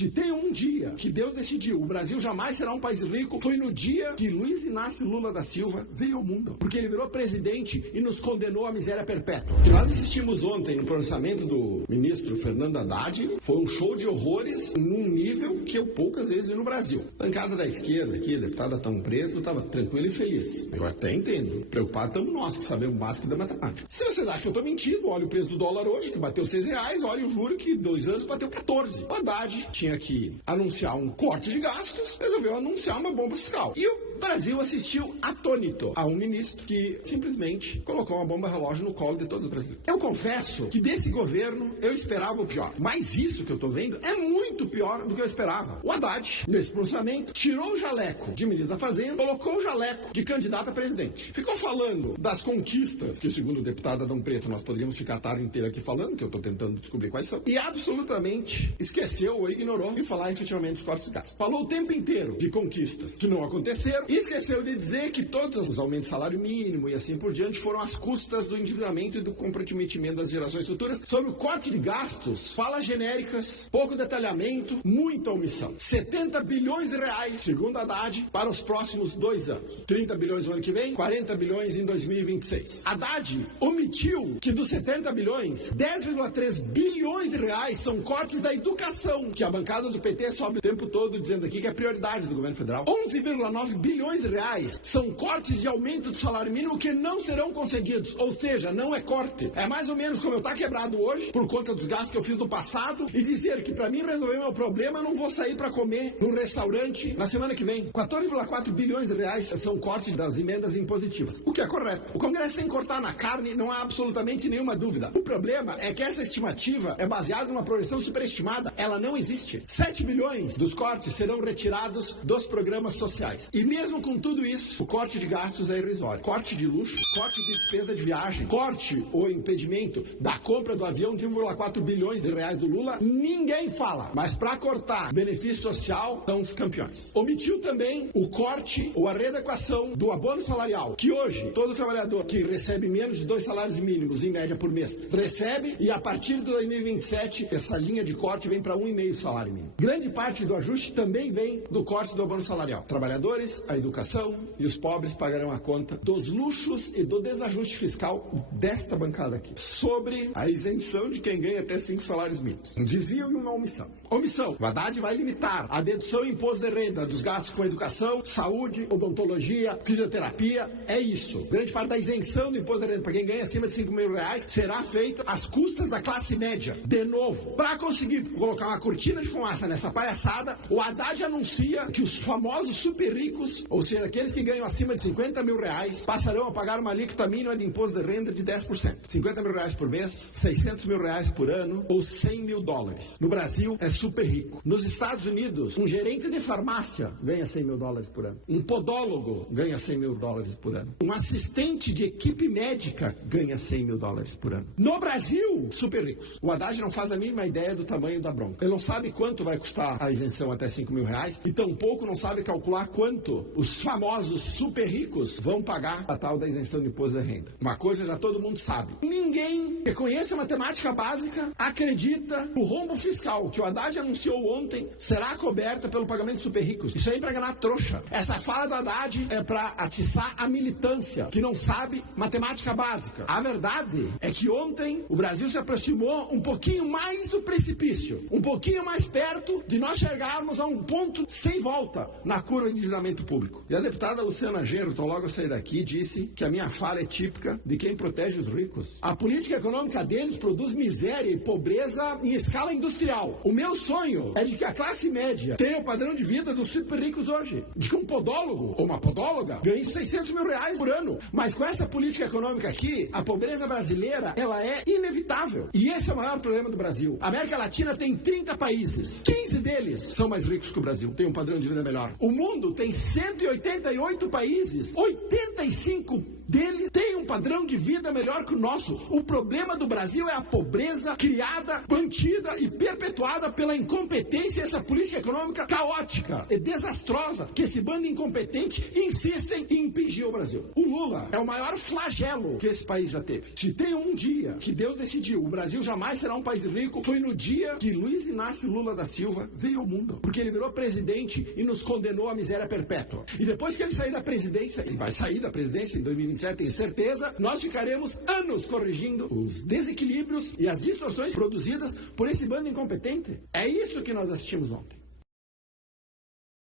Se tem um dia que Deus decidiu, o Brasil jamais será um país rico, foi no dia que Luiz Inácio Lula da Silva veio ao mundo. Porque ele virou presidente e nos condenou à miséria perpétua. O que nós assistimos ontem no pronunciamento do ministro Fernando Haddad foi um show de horrores num nível que eu poucas vezes vi no Brasil. A bancada da esquerda aqui, deputada Tão Preto, estava tranquila e feliz. Eu até entendo. Preocupado estamos nós, que sabemos o básico da matemática. Se vocês acham que eu estou mentindo, olha o preço do dólar hoje, que bateu R$6, olha o juro que 2 anos bateu 14. O Haddad tinha que anunciar um corte de gastos, resolveu anunciar uma bomba fiscal. E o Brasil assistiu atônito a um ministro que simplesmente colocou uma bomba relógio no colo de todos os brasileiros. Eu confesso que desse governo eu esperava o pior. Mas isso que eu estou vendo é muito pior do que eu esperava. O Haddad, nesse pronunciamento, tirou o jaleco de ministro da Fazenda, colocou o jaleco de candidato a presidente. Ficou falando das conquistas, que segundo o deputado Adão Preto, nós poderíamos ficar a tarde inteira aqui falando, que eu estou tentando descobrir quais são, e absolutamente esqueceu ou ignorou de falar efetivamente dos cortes de gastos. Falou o tempo inteiro de conquistas que não aconteceram e esqueceu de dizer que todos os aumentos de salário mínimo e assim por diante foram às custas do endividamento e do comprometimento das gerações futuras. Sobre o corte de gastos, falas genéricas, pouco detalhamento, muita omissão. 70 bilhões de reais, segundo a Haddad, para os próximos 2 anos. 30 bilhões no ano que vem, 40 bilhões em 2026. Haddad omitiu que dos 70 bilhões, 10,3 bilhões de reais são cortes da educação, que a bancada do PT sobe o tempo todo dizendo aqui que é prioridade do governo federal. 11,9 bilhões de reais são cortes de aumento do salário mínimo que não serão conseguidos, ou seja, não é corte. É mais ou menos como eu estar quebrado hoje, por conta dos gastos que eu fiz no passado, e dizer que para mim resolver meu problema, eu não vou sair para comer num restaurante na semana que vem. 14,4 bilhões de reais são cortes das emendas impositivas, o que é correto. O Congresso tem que cortar na carne, não há absolutamente nenhuma dúvida. O problema é que essa estimativa é baseada numa projeção superestimada. Ela não existe. 7 bilhões dos cortes serão retirados dos programas sociais. E mesmo com tudo isso, o corte de gastos é irrisório. Corte de luxo, corte de despesa de viagem, corte ou impedimento da compra do avião de 1,4 bilhões de reais do Lula, ninguém fala. Mas para cortar benefício social, são os campeões. Omitiu também o corte ou a readequação do abono salarial, que hoje todo trabalhador que recebe menos de 2 salários mínimos, em média por mês, recebe, e a partir de 2027, essa linha de corte vem para 1,5 salário mínimo. Grande parte do ajuste também vem do corte do abono salarial. Trabalhadores, a educação e os pobres pagarão a conta dos luxos e do desajuste fiscal desta bancada aqui. Sobre a isenção de quem ganha até 5 salários mínimos. Um desvio e uma omissão. Omissão. O Haddad vai limitar a dedução e imposto de renda dos gastos com educação, saúde, odontologia, fisioterapia. É isso. Grande parte da isenção do imposto de renda para quem ganha acima de 5 mil reais será feita às custas da classe média. De novo, para conseguir colocar uma cortina de fumaça nessa palhaçada, o Haddad anuncia que os famosos super ricos, ou seja, aqueles que ganham acima de 50 mil reais, passarão a pagar uma alíquota mínima de imposto de renda de 10%. 50 mil reais por mês, 600 mil reais por ano ou 100 mil dólares. No Brasil, é super rico. Nos Estados Unidos, um gerente de farmácia ganha 100 mil dólares por ano. Um podólogo ganha 100 mil dólares por ano. Um assistente de equipe médica ganha 100 mil dólares por ano. No Brasil, super ricos. O Haddad não faz a mínima ideia do tamanho da bronca. Ele não sabe quanto vai custar a isenção até 5 mil reais e tampouco não sabe calcular quanto os famosos super ricos vão pagar a tal da isenção de imposto de renda. Uma coisa já todo mundo sabe. Ninguém que conheça matemática básica acredita no rombo fiscal que o Haddad anunciou ontem será coberta pelo pagamento de super ricos. Isso aí é pra ganhar trouxa. Essa fala do Haddad é pra atiçar a militância que não sabe matemática básica. A verdade é que ontem o Brasil se aproximou um pouquinho mais do precipício, um pouquinho mais perto de nós chegarmos a um ponto sem volta na curva de endividamento público. E a deputada Luciana Genro, tão logo eu saí daqui, disse que a minha fala é típica de quem protege os ricos. A política econômica deles produz miséria e pobreza em escala industrial. O meu sonho é de que a classe média tenha o padrão de vida dos super ricos hoje. De que um podólogo ou uma podóloga ganhe 600 mil reais por ano. Mas com essa política econômica aqui, a pobreza brasileira, ela é inevitável. E esse é o maior problema do Brasil. A América Latina tem 30 países. 15 deles são mais ricos que o Brasil. Tem um padrão de vida melhor. O mundo tem 188 países. 85 deles têm um padrão de vida melhor que o nosso. O problema do Brasil é a pobreza criada, mantida e perpetuada pela incompetência, essa política econômica caótica e desastrosa que esse bando incompetente insistem em impingir ao Brasil. O Lula é o maior flagelo que esse país já teve. Se tem um dia que Deus decidiu, o Brasil jamais será um país rico, foi no dia que Luiz Inácio Lula da Silva veio ao mundo. Porque ele virou presidente e nos condenou à miséria perpétua. E depois que ele sair da presidência, e vai sair da presidência em 2027, tenho certeza, nós ficaremos anos corrigindo os desequilíbrios e as distorções produzidas por esse bando incompetente. É isso que nós assistimos ontem.